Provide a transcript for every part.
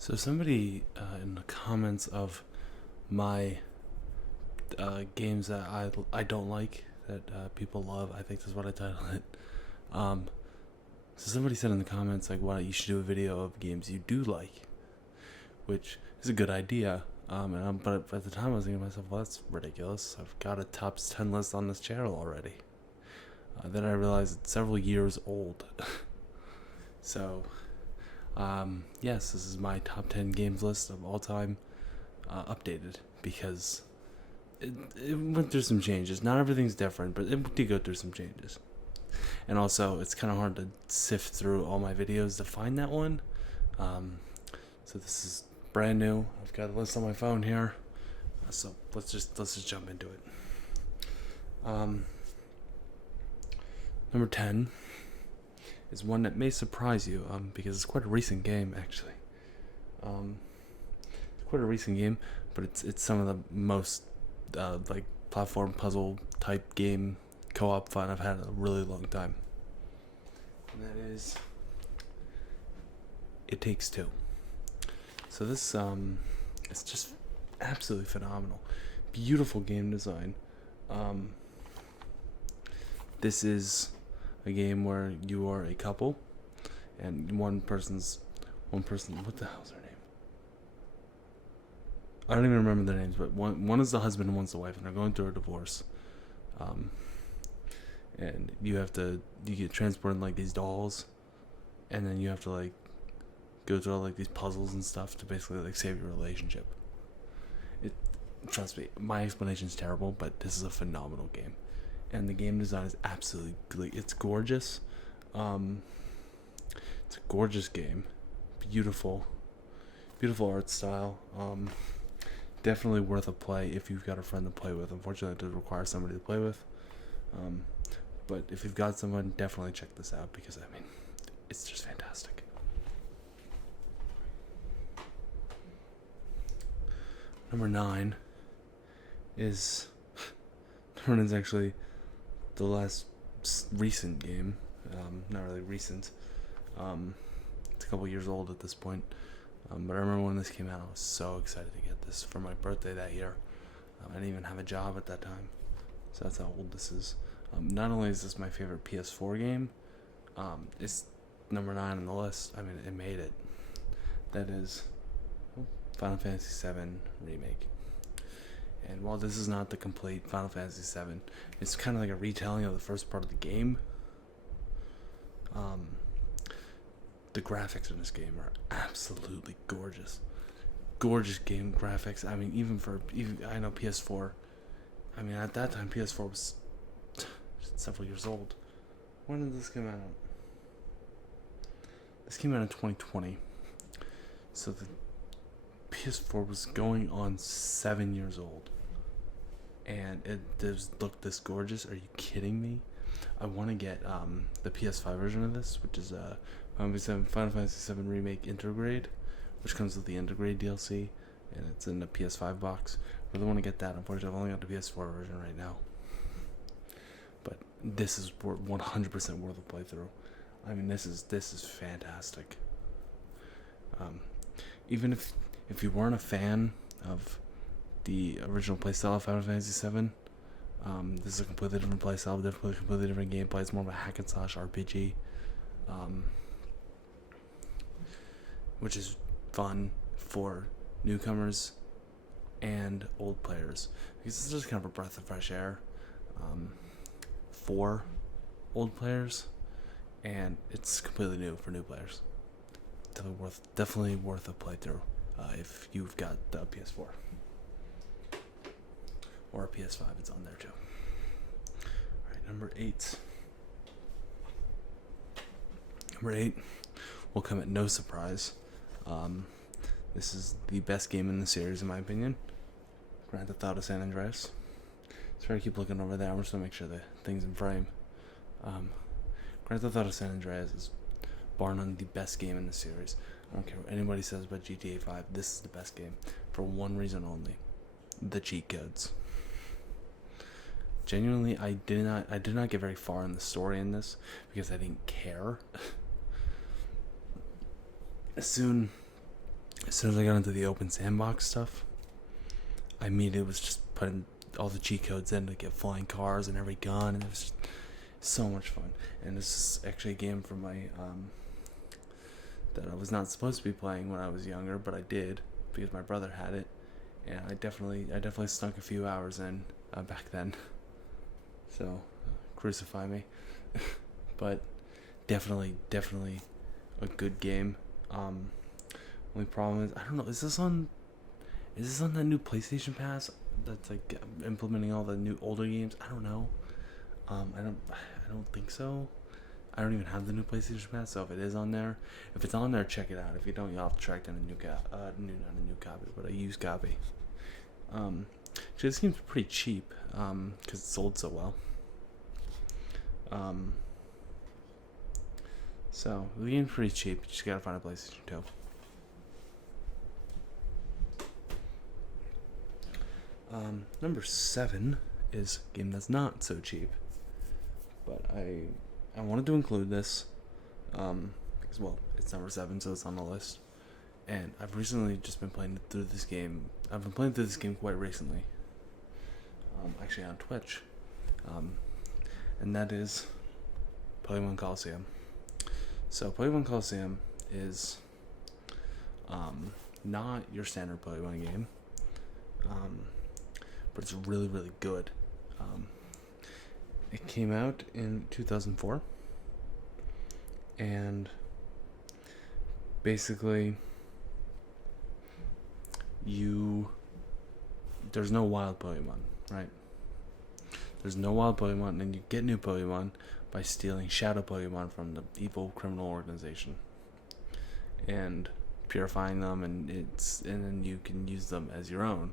So somebody in the comments of my games that I don't like that people love, I think that's what I titled it. Um, so somebody said in the comments like, "Why you should do a video of games you do like," which is a good idea. But at the time I was thinking to myself, well, that's ridiculous. I've got a top 10 list on this channel already. Then I realized it's several years old. So, yes, this is my top 10 games list of all time, updated because it went through some changes. Not everything's different, but it did go through some changes. And also, it's kind of hard to sift through all my videos to find that one. So this is brand new. I've got a list on my phone here. So let's just jump into it. Number 10 is one that may surprise you, because it's quite a recent game actually. It's quite a recent game, but it's some of the most like platform puzzle type game co-op fun I've had in a really long time. And that is It Takes Two. So this it's just absolutely phenomenal. Beautiful game design. This is a game where you are a couple and one person, what the hell's her name? I don't even remember their names, but one is the husband and one's the wife, and they're going through a divorce. And you get transported in like these dolls, and then you have to like go through all like these puzzles and stuff to basically like save your relationship. Trust me, my explanation is terrible, but this is a phenomenal game, and the game design is absolutely, it's gorgeous. It's a gorgeous game, beautiful art style. Definitely worth a play if you've got a friend to play with. Unfortunately, it does require somebody to play with. But if you've got someone, definitely check this out because it's just fantastic. Number 9 is actually the last recent game. Not really recent. It's a couple years old at this point. But I remember when this came out, I was so excited to get this for my birthday that year. I didn't even have a job at that time, so that's how old this is. Not only is this my favorite PS4 game, it's number 9 on the list. It made it. That is Final Fantasy VII Remake. And while this is not the complete Final Fantasy VII, it's kind of like a retelling of the first part of the game. The graphics in this game are absolutely gorgeous. Gorgeous game graphics. Even I know PS4. At that time PS4 was several years old. When did this come out? This came out in 2020. So the PS4 was going on 7 years old, and it does look this gorgeous. Are you kidding me? I want to get the PS5 version of this, which is Final Fantasy VII Remake Intergrade, which comes with the Intergrade DLC, and it's in the PS5 box. I really want to get that. Unfortunately, I've only got the PS4 version right now, but this is 100% worth a playthrough. This is fantastic. Even if you weren't a fan of the original playstyle of Final Fantasy VII, this is a completely different playstyle, completely different gameplay. It's more of a hack and slash RPG, which is fun for newcomers and old players because it's just kind of a breath of fresh air for old players, and it's completely new for new players. Definitely worth a playthrough if you've got the PS4 or a PS5. It's on there too. All right, number 8. Number 8 will come at no surprise. This is the best game in the series, in my opinion. Grand Theft Auto San Andreas. Sorry, I keep looking over there. I'm just gonna make sure the thing's in frame. Grand Theft Auto San Andreas is bar none the best game in the series. I don't care what anybody says about GTA 5. This is the best game for one reason only: the cheat codes. Genuinely, I did not get very far in the story in this because I didn't care. As soon as soon as I got into the open sandbox stuff, I immediately was just putting all the cheat codes in to get flying cars and every gun, and it was just so much fun. And this is actually a game from my that I was not supposed to be playing when I was younger, but I did because my brother had it, and I definitely snuck a few hours in back then. So crucify me, but definitely a good game. Only problem is I don't know. Is this on the new PlayStation Pass that's like implementing all the new older games? I don't know. I don't think so. I don't even have the new PlayStation Pass, so if it is on there, if it's on there, check it out. If you don't, you'll have to track down a not a new copy, but a used copy. Actually, this game's pretty cheap, because it sold so well. So the game's pretty cheap. You just gotta find a PlayStation 2. Number 7 is a game that's not so cheap, but I wanted to include this, because, well, it's number 7, so it's on the list. And I've recently just been playing through this game. I've been playing through this game quite recently. Actually on Twitch. And that is Pokemon Coliseum. So Pokemon Coliseum is not your standard Pokemon game. But it's really, really good. It came out in 2004, and basically there's no wild Pokemon, right? There's no wild Pokemon, and you get new Pokemon by stealing shadow Pokemon from the evil criminal organization and purifying them, and then you can use them as your own.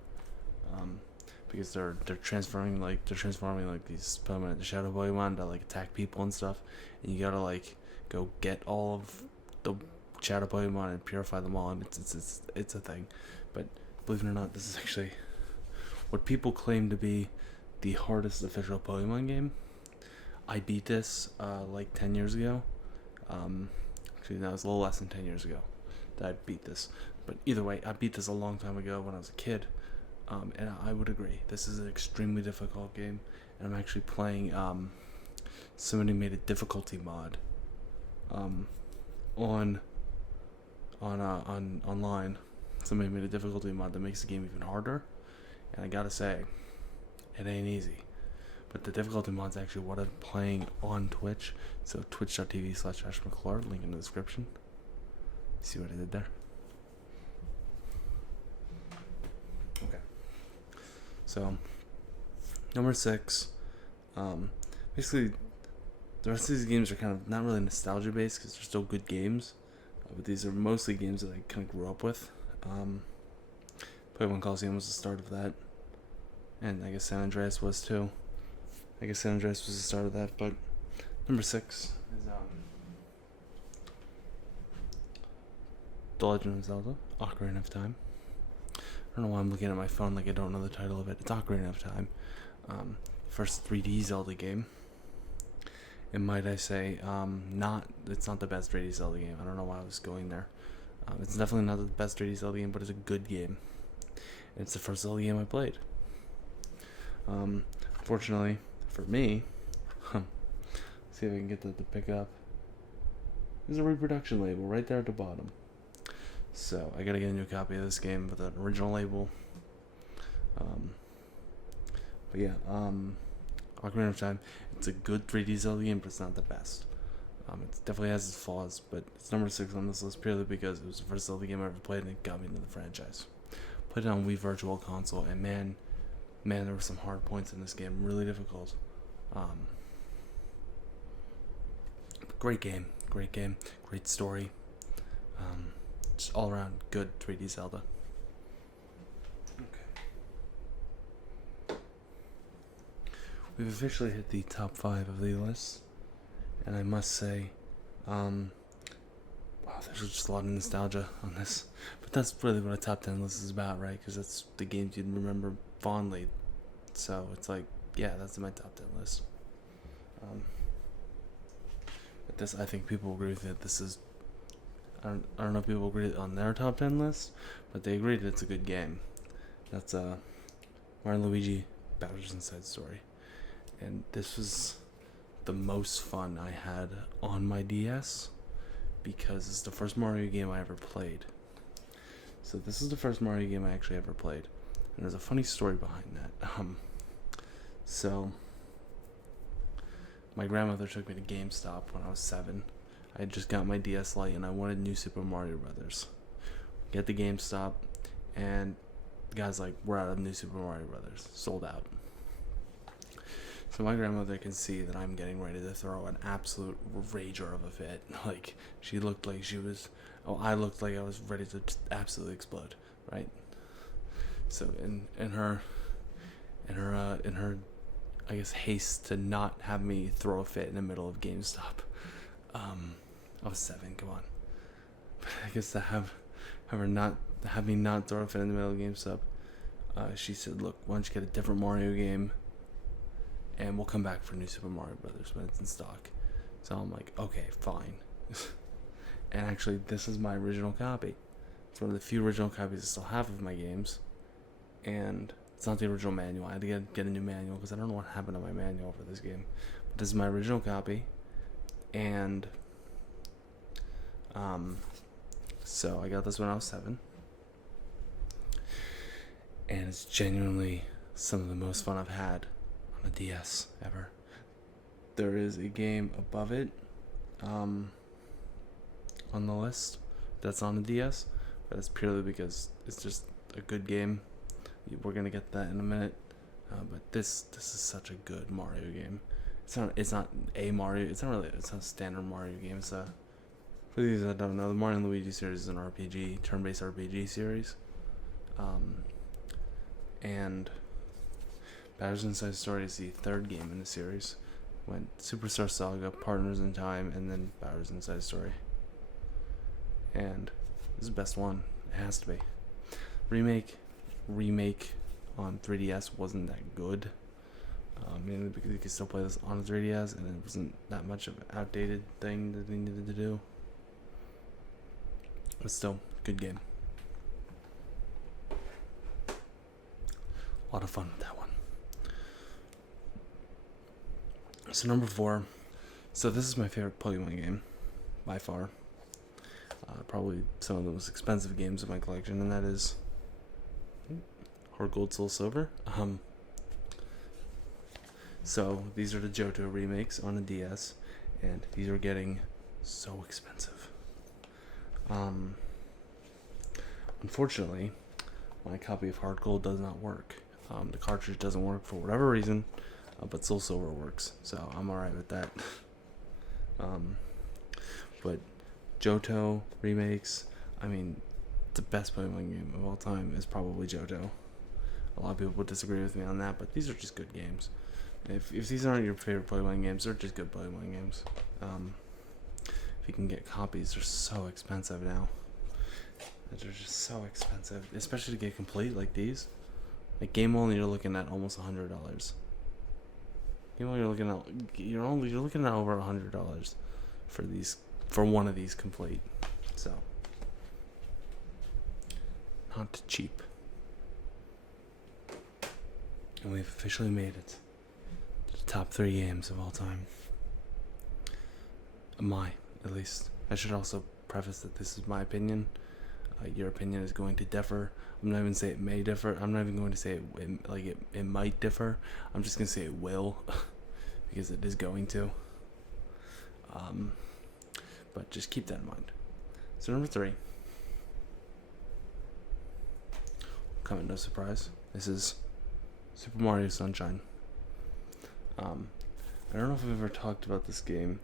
Because they're transforming like these permanent shadow Pokemon that like attack people and stuff, and you gotta like go get all of the shadow Pokemon and purify them all, and it's a thing. But believe it or not, this is actually what people claim to be the hardest official Pokemon game. I beat this like 10 years ago. Actually, no, it was a little less than 10 years ago that I beat this. But either way, I beat this a long time ago when I was a kid. And I would agree, this is an extremely difficult game, and I'm actually playing. Somebody made a difficulty mod, online. Somebody made a difficulty mod that makes the game even harder, and I gotta say, it ain't easy. But the difficulty mod's actually what I'm playing on Twitch. So twitch.tv/AshMcClure, link in the description. See what I did there? Okay. So, number 6, basically, the rest of these games are kind of not really nostalgia based because they're still good games, but these are mostly games that I kind of grew up with. Pokemon Coliseum was the start of that, and I guess San Andreas was too. I guess San Andreas was the start of that, but number 6 is The Legend of Zelda: Ocarina of Time. I don't know why I'm looking at my phone like I don't know the title of it. It's Ocarina of Time. First 3D Zelda game. And might I say, it's not the best 3D Zelda game. I don't know why I was going there. It's definitely not the best 3D Zelda game, but it's a good game. And it's the first Zelda game I played. Fortunately for me, see if I can get that to pick up. There's a reproduction label right there at the bottom. So I gotta get a new copy of this game with an original label. But yeah, Ocarina of Time. It's a good 3D Zelda game, but it's not the best. It definitely has its flaws, but it's number 6 on this list purely because it was the first Zelda game I ever played, and it got me into the franchise. Played it on Wii Virtual Console, and man, there were some hard points in this game, really difficult. Great game, great story. Just all around good 3D Zelda. Okay. We've officially hit the top 5 of the list, and I must say, wow, there's just a lot of nostalgia on this. But that's really what a top 10 list is about, right? Because that's the games you'd remember fondly. So it's like, yeah, that's my top 10 list. But this, I think people agree with it. This is I don't know if people agree on their top 10 list, but they agreed it's a good game. That's Mario and Luigi Bowser's Inside Story. And this was the most fun I had on my DS because it's the first Mario game I ever played. So this is the first Mario game I actually ever played. And there's a funny story behind that. So my grandmother took me to GameStop when I was 7. I had just got my DS Lite and I wanted New Super Mario Brothers. Get the GameStop, and the guy's like, "We're out of New Super Mario Brothers, sold out." So my grandmother can see that I'm getting ready to throw an absolute rager of a fit. Like, she looked like she was, I looked like I was ready to just absolutely explode, right? So in her, I guess, haste to not have me throw a fit in the middle of GameStop. I was 7. Come on. But I guess to have me not throw a fit in the middle of GameStop, she said, "Look, why don't you get a different Mario game, and we'll come back for New Super Mario Brothers when it's in stock." So I'm like, okay, fine. And actually, this is my original copy. It's one of the few original copies I still have of my games, and it's not the original manual. I had to get a new manual because I don't know what happened to my manual for this game. But this is my original copy, and so I got this when I was 7, and it's genuinely some of the most fun I've had on a DS ever. There is a game above it, on the list that's on the DS, but it's purely because it's just a good game. We're gonna get that in a minute, but this is such a good Mario game. It's not a Mario. It's not a standard Mario game. It's a, for those that don't know, the Mario and Luigi series is an RPG, turn-based RPG series, and Bowser's Inside Story is the third game in the series. Went Superstar Saga, Partners in Time, and then Bowser's Inside Story. And this is the best one. It has to be. Remake on 3DS wasn't that good. Mainly because you could still play this on a 3DS, and it wasn't that much of an outdated thing that they needed to do. But still, good game. A lot of fun with that one. So number 4. So this is my favorite Pokemon game, by far. Probably some of the most expensive games in my collection, and that is Heart Gold, Soul Silver. So these are the Johto remakes on the DS, and these are getting so expensive. Unfortunately, my copy of Heart Gold does not work. The cartridge doesn't work for whatever reason, but Soul Silver works, so I'm alright with that. But Johto remakes, I mean, the best Pokemon game of all time is probably Johto. A lot of people would disagree with me on that, but these are just good games. If these aren't your favorite Pokemon games, they're just good Pokemon games. If you can get copies, they're so expensive now. They're just so expensive, especially to get complete like these. Like Game only, you're looking at almost $100. Game only, you're looking at over $100 for one of these complete. So not cheap. And we've officially made it to the top 3 games of all time. At least. I should also preface that this is my opinion. Your opinion is going to differ. I'm not even say it may differ. I'm not even going to say it might differ. I'm just going to say it will, because it is going to. But just keep that in mind. So number 3. Coming no surprise. This is Super Mario Sunshine. I don't know if I've ever talked about this game,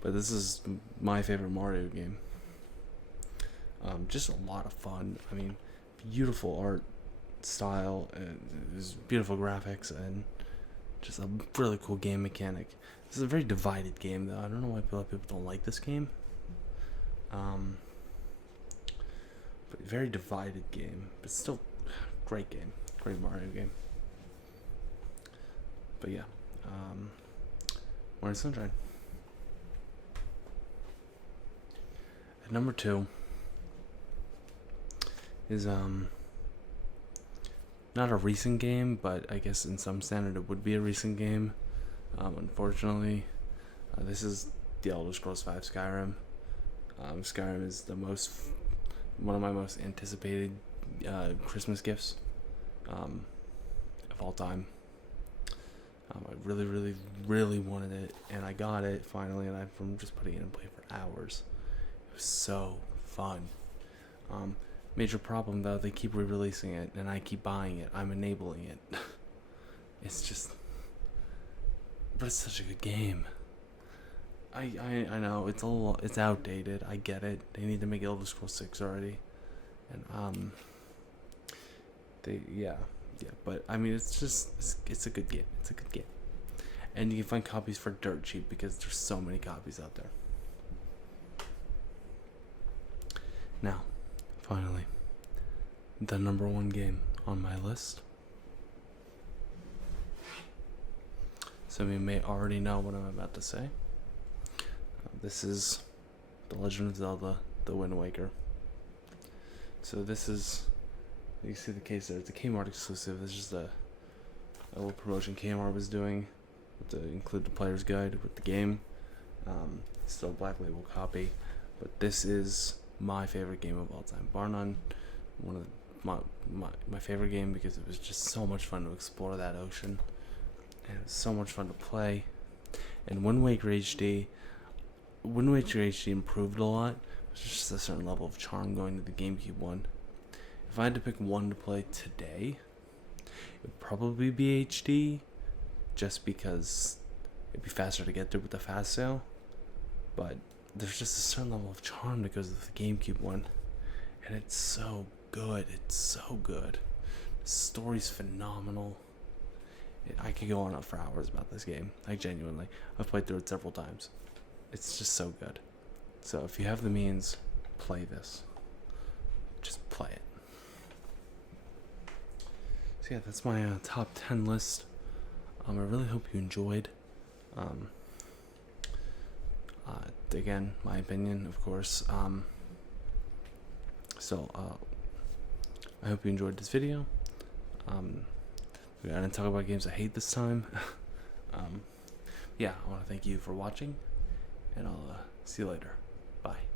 but this is my favorite Mario game. Just a lot of fun. I mean, beautiful art style, and there's beautiful graphics, and just a really cool game mechanic. This is a very divided game, though. I don't know why a lot of people don't like this game. But very divided game, but still great game, great Mario game. But yeah, Mario Sunshine. At number 2, is not a recent game, but I guess in some standard it would be a recent game. Unfortunately, this is The Elder Scrolls V Skyrim. Skyrim is one of my most anticipated Christmas gifts of all time. I really, really, really wanted it, and I got it finally, and I'm just putting it in play for hours. It was so fun. Major problem though, they keep re-releasing it, and I keep buying it. I'm enabling it. It's just, but it's such a good game. I know it's outdated. I get it. They need to make Elder Scrolls 6 already, and but I mean it's a good game. It's a good game, and you can find copies for dirt cheap because there's so many copies out there. Now, finally, the number one game on my list. Some of you may already know what I'm about to say. This is The Legend of Zelda: The Wind Waker. So this is, you see the case there. It's a Kmart exclusive. This is just a little promotion Kmart was doing to include the player's guide with the game. Still a black label copy, but this is my favorite game of all time, bar none. One of my favorite game because it was just so much fun to explore that ocean, and it was so much fun to play. And Wind Waker HD improved a lot. There's just a certain level of charm going to the GameCube one. If I had to pick one to play today, it would probably be HD, just because it'd be faster to get to with the fast sale. But there's just a certain level of charm that goes with the GameCube one, and it's so good. It's so good. The story's phenomenal. I could go on for hours about this game. Like, genuinely, I've played through it several times. It's just so good. So if you have the means, play this. Just play it. So yeah, that's my top 10 list. I really hope you enjoyed. Again, my opinion, of course. I hope you enjoyed this video. I didn't talk about games I hate this time. I want to thank you for watching, and I'll see you later. Bye.